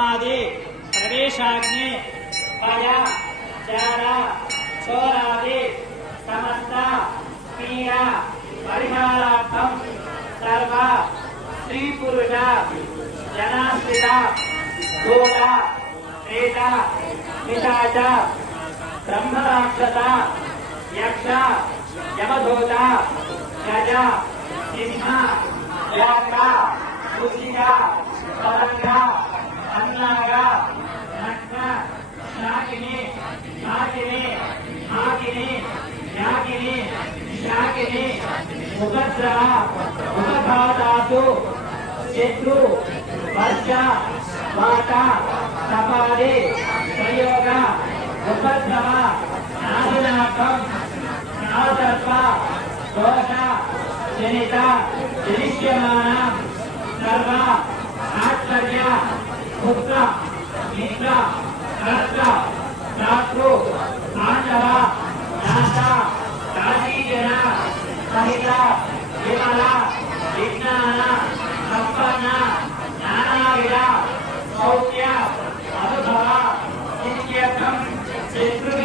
ब्रह्मादि प्रवेशाग्नि भय जर चोरादि समस्त पीड़ा परिहारार्थं सर्व स्त्री पुरुष जनाश्रित भूत प्रेत पिशाच ब्रह्मराक्षस यक्ष यमदूत गज सिंह व्याघ्र कुशिक पतंग अन्नाग नग्न शाकिनी शाकिनी हाकिनी याकिनी शाकिनी उपद्रव उपघातासु शत्रु वर्ष वात तपादि प्रयोग उपद्रव नाशनार्थं कालसर्प दोष जनित जनिष्यमाण सर्व आश्चर्य पुत्र मित्र कर्त शत्रु पांडव नाश काशीजन सहित विमल विज्ञान संपन्न नानाविध सौख्य अनुभव नित्यर्थं शत्रु